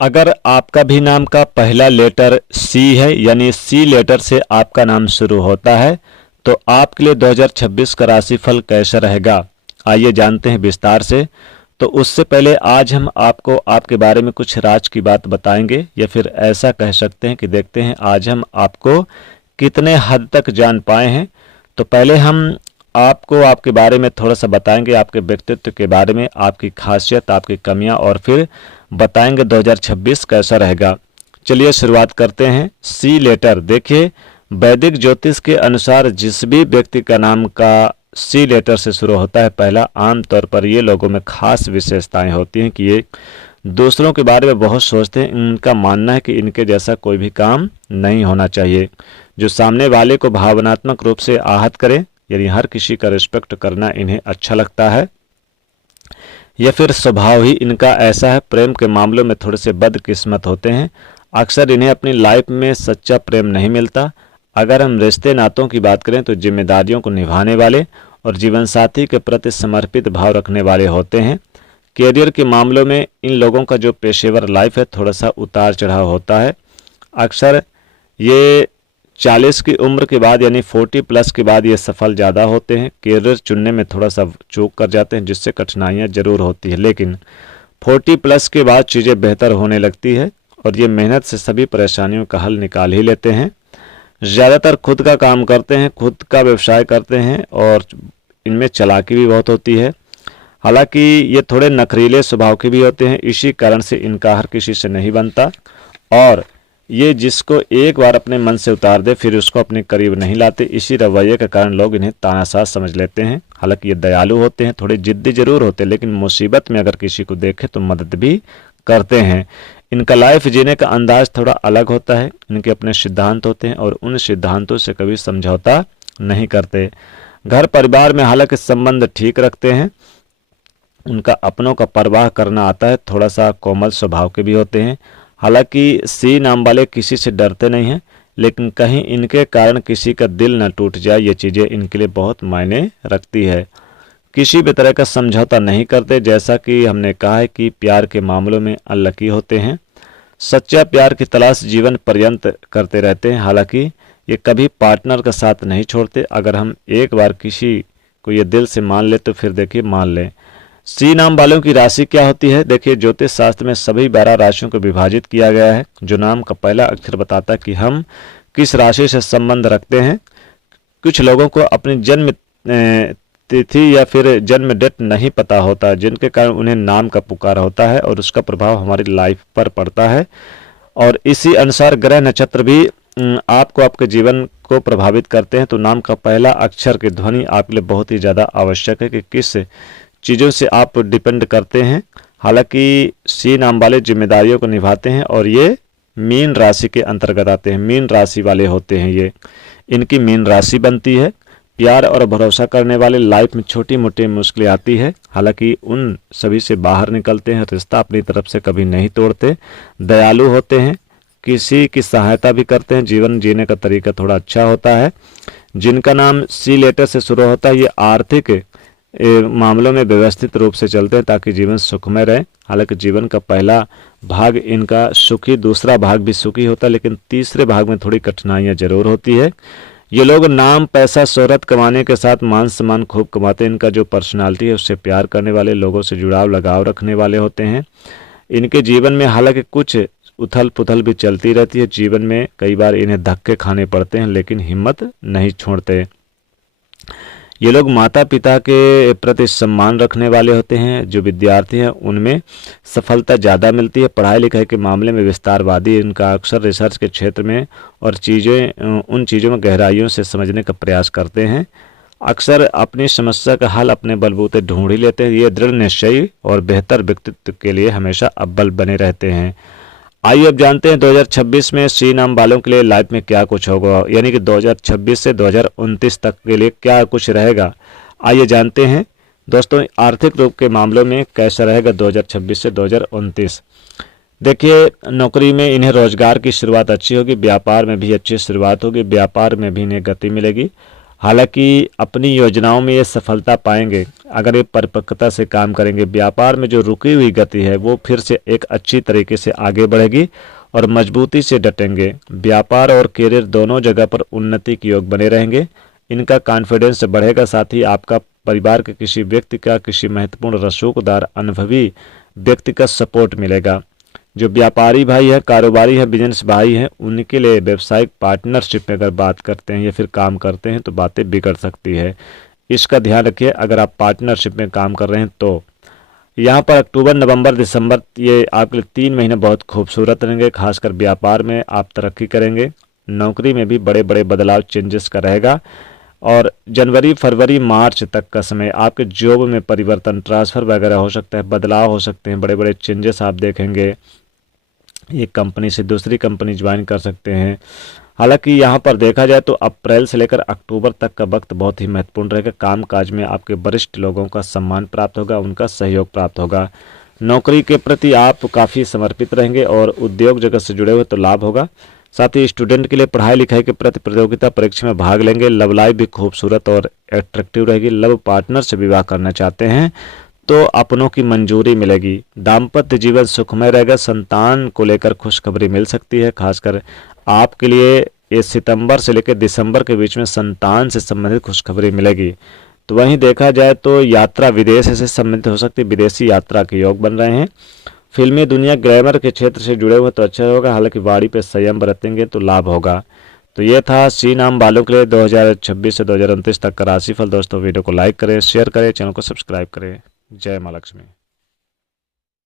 अगर आपका भी नाम का पहला लेटर सी है, यानी सी लेटर से आपका नाम शुरू होता है, तो आपके लिए 2026 का राशिफल कैसा रहेगा, आइए जानते हैं विस्तार से। तो उससे पहले आज हम आपको आपके बारे में कुछ राज की बात बताएंगे, या फिर ऐसा कह सकते हैं कि देखते हैं आज हम आपको कितने हद तक जान पाए हैं। तो पहले हम आपको आपके बारे में थोड़ा सा बताएंगे, आपके व्यक्तित्व के बारे में, आपकी खासियत, आपकी कमियां, और फिर बताएंगे 2026 कैसा रहेगा। चलिए शुरुआत करते हैं। सी लेटर, देखिए वैदिक ज्योतिष के अनुसार जिस भी व्यक्ति का नाम का सी लेटर से शुरू होता है पहला, आमतौर पर ये लोगों में खास विशेषताएं होती हैं कि ये दूसरों के बारे में बहुत सोचते हैं। इनका मानना है कि इनके जैसा कोई भी काम नहीं होना चाहिए जो सामने वाले को भावनात्मक रूप से आहत करे, यानी हर किसी का रिस्पेक्ट करना इन्हें अच्छा लगता है, या फिर स्वभाव ही इनका ऐसा है। प्रेम के मामलों में थोड़े से बदकिस्मत होते हैं, अक्सर इन्हें अपनी लाइफ में सच्चा प्रेम नहीं मिलता। अगर हम रिश्ते नातों की बात करें तो जिम्मेदारियों को निभाने वाले और जीवन साथी के प्रति समर्पित भाव रखने वाले होते हैं। कैरियर के मामलों में इन लोगों का जो पेशेवर लाइफ है थोड़ा सा उतार चढ़ाव होता है। अक्सर ये 40 की उम्र के बाद यानी 40 प्लस के बाद ये सफल ज़्यादा होते हैं। कैरियर चुनने में थोड़ा सा चूक कर जाते हैं, जिससे कठिनाइयाँ जरूर होती है, लेकिन 40 प्लस के बाद चीज़ें बेहतर होने लगती है और ये मेहनत से सभी परेशानियों का हल निकाल ही लेते हैं। ज़्यादातर खुद का काम करते हैं, खुद का व्यवसाय करते हैं और इनमें चालाकी भी बहुत होती है। हालांकि ये थोड़े नखरीले स्वभाव के भी होते हैं, इसी कारण से इनका हर किसी से नहीं बनता और ये जिसको एक बार अपने मन से उतार दे फिर उसको अपने करीब नहीं लाते। इसी रवैये के कारण लोग इन्हें तानाशाह समझ लेते हैं। हालांकि ये दयालु होते हैं, थोड़े जिद्दी जरूर होते हैं, लेकिन मुसीबत में अगर किसी को देखे तो मदद भी करते हैं। इनका लाइफ जीने का अंदाज थोड़ा अलग होता है। इनके अपने सिद्धांत होते हैं और उन सिद्धांतों से कभी समझौता नहीं करते। घर परिवार में हालांकि संबंध ठीक रखते हैं। उनका अपनों का परवाह करना आता है, थोड़ा सा कोमल स्वभाव के भी होते हैं। हालांकि सी नाम वाले किसी से डरते नहीं हैं, लेकिन कहीं इनके कारण किसी का दिल न टूट जाए, ये चीज़ें इनके लिए बहुत मायने रखती है। किसी भी तरह का समझौता नहीं करते, जैसा कि हमने कहा है कि प्यार के मामलों में अनलकी होते हैं। सच्चा प्यार की तलाश जीवन पर्यंत करते रहते हैं। हालांकि ये कभी पार्टनर का साथ नहीं छोड़ते। अगर हम एक बार किसी को ये दिल से मान ले तो फिर देखिए मान लें। सी नाम वालों की राशि क्या होती है, देखिए ज्योतिष शास्त्र में सभी 12 राशियों को विभाजित किया गया है, जो नाम का पहला अक्षर बताता है कि हम किस राशि से संबंध रखते हैं। कुछ लोगों को अपनी जन्म तिथि या फिर जन्म डेट नहीं पता होता, जिनके कारण उन्हें नाम का पुकार होता है और उसका प्रभाव हमारी लाइफ पर पड़ता है। और इसी अनुसार ग्रह नक्षत्र भी आपको आपके जीवन को प्रभावित करते हैं। तो नाम का पहला अक्षर की ध्वनि आपके लिए बहुत ही ज़्यादा आवश्यक है कि किस चीज़ों से आप डिपेंड करते हैं। हालांकि सी नाम वाले जिम्मेदारियों को निभाते हैं और ये मीन राशि के अंतर्गत आते हैं, मीन राशि वाले होते हैं। ये इनकी मीन राशि बनती है। प्यार और भरोसा करने वाले, लाइफ में छोटी मोटी मुश्किलें आती है, हालांकि उन सभी से बाहर निकलते हैं। रिश्ता अपनी तरफ से कभी नहीं तोड़ते। दयालु होते हैं, किसी की सहायता भी करते हैं। जीवन जीने का तरीका थोड़ा अच्छा होता है। जिनका नाम सी लेटर से शुरू होता है ये आर्थिक मामलों में व्यवस्थित रूप से चलते हैं ताकि जीवन सुखमय रहे। हालांकि जीवन का पहला भाग इनका सुखी, दूसरा भाग भी सुखी होता है, लेकिन तीसरे भाग में थोड़ी कठिनाइयां जरूर होती है। ये लोग नाम, पैसा, शोहरत कमाने के साथ मान सम्मान खूब कमाते हैं। इनका जो पर्सनालिटी है उससे प्यार करने वाले, लोगों से जुड़ाव लगाव रखने वाले होते हैं। इनके जीवन में हालांकि कुछ उथल पुथल भी चलती रहती है। जीवन में कई बार इन्हें धक्के खाने पड़ते हैं, लेकिन हिम्मत नहीं छोड़ते। ये लोग माता पिता के प्रति सम्मान रखने वाले होते हैं। जो विद्यार्थी हैं उनमें सफलता ज़्यादा मिलती है। पढ़ाई लिखाई के मामले में विस्तारवादी इनका अक्सर रिसर्च के क्षेत्र में और उन चीज़ों में गहराइयों से समझने का प्रयास करते हैं। अक्सर अपनी समस्या का हल अपने बलबूते ढूंढ ही लेते हैं। ये दृढ़ निश्चयी और बेहतर व्यक्तित्व के लिए हमेशा अव्वल बने रहते हैं। आइए अब जानते हैं 2026 में सी नाम वालों के लिए लाइफ में क्या कुछ होगा, यानी कि 2026 से 2029 तक के लिए क्या कुछ रहेगा। आइए जानते हैं दोस्तों आर्थिक रूप के मामलों में कैसा रहेगा 2026 से 2029। देखिए नौकरी में इन्हें रोजगार की शुरुआत अच्छी होगी, व्यापार में भी अच्छी शुरुआत होगी, व्यापार में भी इन्हें गति मिलेगी। हालांकि अपनी योजनाओं में ये सफलता पाएंगे अगर ये परिपक्वता से काम करेंगे। व्यापार में जो रुकी हुई गति है वो फिर से एक अच्छी तरीके से आगे बढ़ेगी और मजबूती से डटेंगे। व्यापार और करियर दोनों जगह पर उन्नति के योग बने रहेंगे। इनका कॉन्फिडेंस बढ़ेगा, साथ ही आपका परिवार के किसी व्यक्ति का, किसी महत्वपूर्ण रसूखदार अनुभवी व्यक्ति का सपोर्ट मिलेगा। जो व्यापारी भाई है, कारोबारी है, बिजनेस भाई हैं, उनके लिए व्यावसायिक पार्टनरशिप में अगर बात करते हैं या फिर काम करते हैं तो बातें बिगड़ सकती है। इसका ध्यान रखिए अगर आप पार्टनरशिप में काम कर रहे हैं तो। यहाँ पर अक्टूबर, नवंबर, दिसंबर ये आपके लिए 3 महीने बहुत खूबसूरत रहेंगे। खासकर व्यापार में आप तरक्की करेंगे। नौकरी में भी बड़े बड़े बदलाव, चेंजेस का रहेगा। और जनवरी, फरवरी, मार्च तक का समय आपके जॉब में परिवर्तन, ट्रांसफ़र वगैरह हो सकता है, बदलाव हो सकते हैं, बड़े बड़े चेंजेस आप देखेंगे। एक कंपनी से दूसरी कंपनी ज्वाइन कर सकते हैं। हालांकि यहाँ पर देखा जाए तो अप्रैल से लेकर अक्टूबर तक का वक्त बहुत ही महत्वपूर्ण रहेगा। कामकाज में आपके वरिष्ठ लोगों का सम्मान प्राप्त होगा, उनका सहयोग प्राप्त होगा। नौकरी के प्रति आप काफ़ी समर्पित रहेंगे और उद्योग जगत से जुड़े हुए तो लाभ होगा। साथ ही स्टूडेंट के लिए पढ़ाई लिखाई के प्रति प्रतियोगिता परीक्षा में भाग लेंगे। लव लाइफ भी खूबसूरत और एट्रैक्टिव रहेगी। लव पार्टनर से विवाह करना चाहते हैं तो अपनों की मंजूरी मिलेगी। दाम्पत्य जीवन सुखमय रहेगा। संतान को लेकर खुशखबरी मिल सकती है। खासकर आपके लिए ये सितंबर से लेकर दिसंबर के बीच में संतान से संबंधित खुशखबरी मिलेगी। तो वहीं देखा जाए तो यात्रा विदेश से संबंधित हो सकती है। विदेशी यात्रा के योग बन रहे हैं। फिल्मी दुनिया, ग्लैमर के क्षेत्र से जुड़े हुए तो अच्छा होगा। हालांकि वाणी पे संयम बरतेंगे तो लाभ होगा। तो ये था सी नाम वालों के लिए 2026 से 2029 तक का राशिफल। दोस्तों वीडियो को लाइक करें, शेयर करें, चैनल को सब्सक्राइब करें। जय माँ लक्ष्मी।